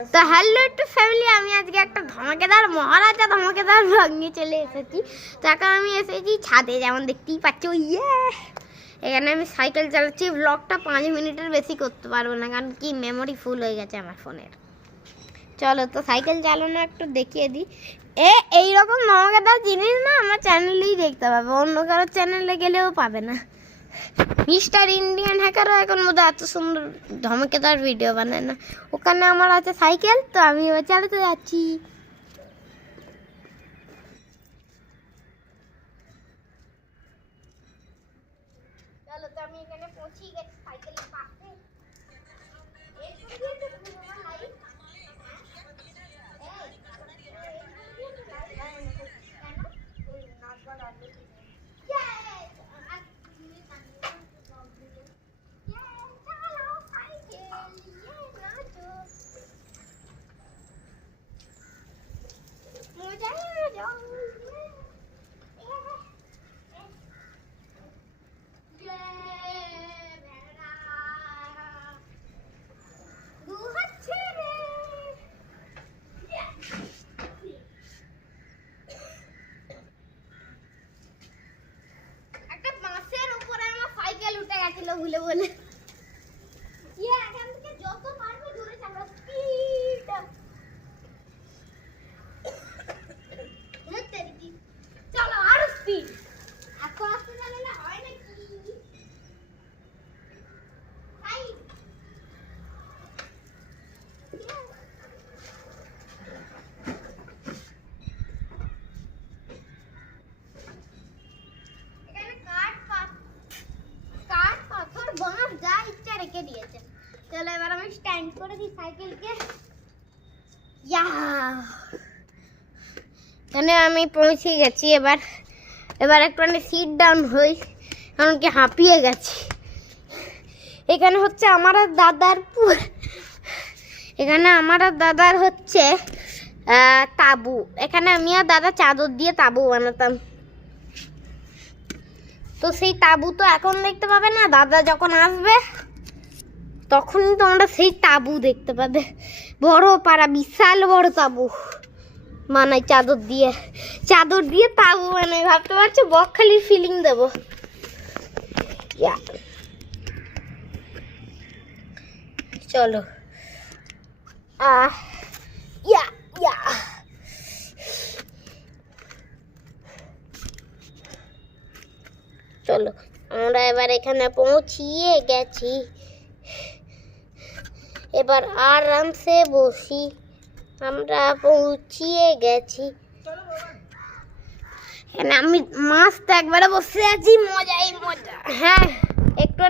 তো hello two family, আমি আজকে একটা ধমাকেদার ব্লগ নিয়ে চলে এসেছি। তো এখন আমি এসেছি ছাদে, যেমন দেখতেই পাচ্ছ। এখানে আমি সাইকেল চালাচ্ছি। ব্লগটা 5 মিনিটের বেশি করতে পারবো না, কারণ কি মেমোরি ফুল হয়ে গেছে আমার ফোনের। চলো তো সাইকেল চালানো একটু দেখিয়ে দিই। এইরকম ধমাকেদার জিনিস না আমার চ্যানেলেই দেখতে পাবে, অন্য কারোর চ্যানেলে গেলেও পাবে না। মিস্টার ইন্ডিয়ান হ্যাকারও এখন মধ্যে এত সুন্দর ধমাকেদার ভিডিও বানায় না। ওখানে আমার আছে সাইকেল, তো আমি এবার চালাতে যাচ্ছি। চলো তো আমি এখানে পৌঁছে গেছি সাইকেলের পাশে। ভুলে বলে এখান থেকে যত পারবে দূরে চালাও, স্পিড। চলো আরো স্পিড। এখন আসতে জানলে হয় নাকি? যা ইচ্ছা রেখে দিয়েছে। চলো এবার আমি স্ট্যান্ড করে দিই সাইকেলকে। এখানে আমি পৌঁছে গেছি। এবার একটু সিট ডাউন হই, কারণ কি হাঁপিয়ে গেছি। এখানে হচ্ছে আমার আর দাদার হচ্ছে তাবু। এখানে আমি আর দাদা চাদর দিয়ে তাবু বানাতাম। তো সেই তাবু তো এখন দেখতে পাবে না, দাদা যখন আসবে তখনই তোমরা সেই তাবু দেখতে পাবে। বড় পাড়া, বিশাল বড় তাবু বানাই চাদর দিয়ে তাবু বানাই। ভাবতে পারছো বকখালির ফিলিং দেবো। চলো চলো আমরা এবার এখানে পৌঁছিয়ে গেছি। এবার আরামসে বসি। আমরা পৌঁছিয়ে গেছি। এখানে আমি মাস্ত একবারে বসে আছি, মজা। হ্যাঁ একটু